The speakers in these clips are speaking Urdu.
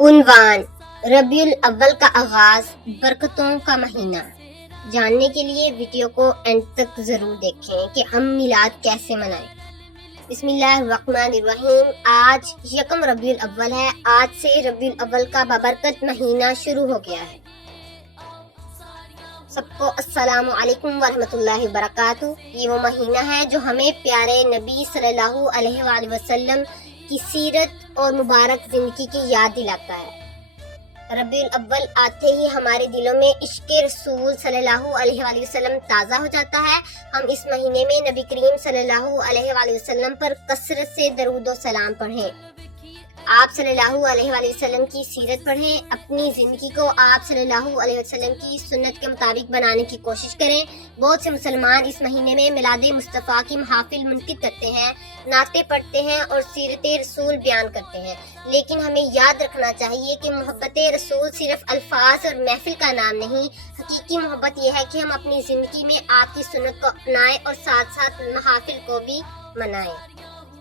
عنوان: ربیع الاول کا آغاز، برکتوں کا مہینہ۔ جاننے کے لیے ویڈیو کو اینڈ تک ضرور دیکھیں کہ ہم میلاد کیسے منائیں۔ بسم اللہ الرحمن الرحیم۔ آج یکم ربیع الاول ہے۔ آج سے ربیع الاول کا بابرکت مہینہ شروع ہو گیا ہے۔ سب کو السلام علیکم ورحمۃ اللہ وبرکاتہ۔ یہ وہ مہینہ ہے جو ہمیں پیارے نبی صلی اللہ علیہ وآلہ وسلم کی سیرت اور مبارک زندگی کی یاد دلاتا ہے۔ ربیع الاول آتے ہی ہمارے دلوں میں عشق رسول صلی اللہ علیہ وآلہ وسلم تازہ ہو جاتا ہے۔ ہم اس مہینے میں نبی کریم صلی اللہ علیہ وآلہ وسلم پر کثرت سے درود و سلام پڑھیں، آپ صلی اللہ علیہ وآلہ وسلم کی سیرت پڑھیں، اپنی زندگی کو آپ صلی اللہ علیہ وسلم کی سنت کے مطابق بنانے کی کوشش کریں۔ بہت سے مسلمان اس مہینے میں میلاد مصطفیٰ کی محافل منعقد کرتے ہیں، نعتیں پڑھتے ہیں اور سیرت رسول بیان کرتے ہیں، لیکن ہمیں یاد رکھنا چاہیے کہ محبت رسول صرف الفاظ اور محفل کا نام نہیں، حقیقی محبت یہ ہے کہ ہم اپنی زندگی میں آپ کی سنت کو اپنائیں اور ساتھ ساتھ محافل کو بھی منائیں۔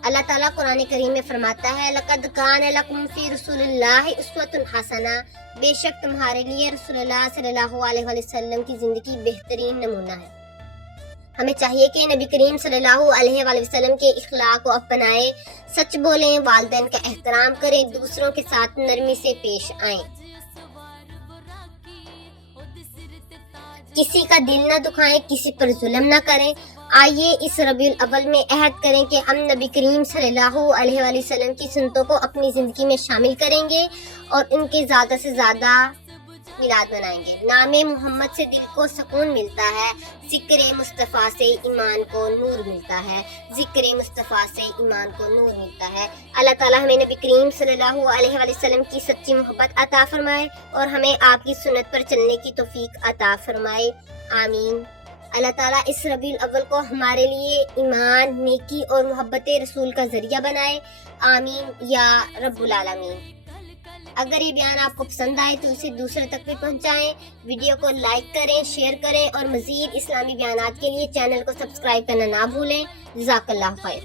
اللہ تعالیٰ قرآن کریم میں فرماتا ہے، لَقَدْ كَانَ لَكُمْ فِي رَسُولِ اللَّهِ أُسْوَةٌ حَسَنَةٌ، بے شک تمہارے لیے رسول اللہ صلی اللہ علیہ وآلہ وسلم کی زندگی بہترین نمونہ ہے۔ ہمیں چاہیے کہ نبی کریم صلی اللہ علیہ وآلہ وسلم کے اخلاق کو اپنائیں، سچ بولیں، والدین کا احترام کریں، دوسروں کے ساتھ نرمی سے پیش آئیں، کسی کا دل نہ دکھائیں، کسی پر ظلم نہ کریں۔ آئیے اس ربیع الاول میں عہد کریں کہ ہم نبی کریم صلی اللہ علیہ وآلہ وسلم کی سنتوں کو اپنی زندگی میں شامل کریں گے اور ان کے زیادہ سے زیادہ میلاد منائیں گے۔ نام محمد سے دل کو سکون ملتا ہے، ذکر مصطفیٰ سے ایمان کو نور ملتا ہے، ذکر مصطفیٰ سے ایمان کو نور ملتا ہے۔ اللہ تعالیٰ ہمیں نبی کریم صلی اللہ علیہ وآلہ وسلم کی سچی محبت عطا فرمائے اور ہمیں آپ کی سنت پر چلنے کی توفیق عطا فرمائے، آمین۔ اللہ تعالیٰ اس ربیع الاول کو ہمارے لیے ایمان، نیکی اور محبت رسول کا ذریعہ بنائے، آمین یا رب العالمین۔ اگر یہ بیان آپ کو پسند آئے تو اسے دوسرے تک بھی پہنچائیں، ویڈیو کو لائک کریں، شیئر کریں اور مزید اسلامی بیانات کے لیے چینل کو سبسکرائب کرنا نہ بھولیں۔ جزاک اللہ خیر۔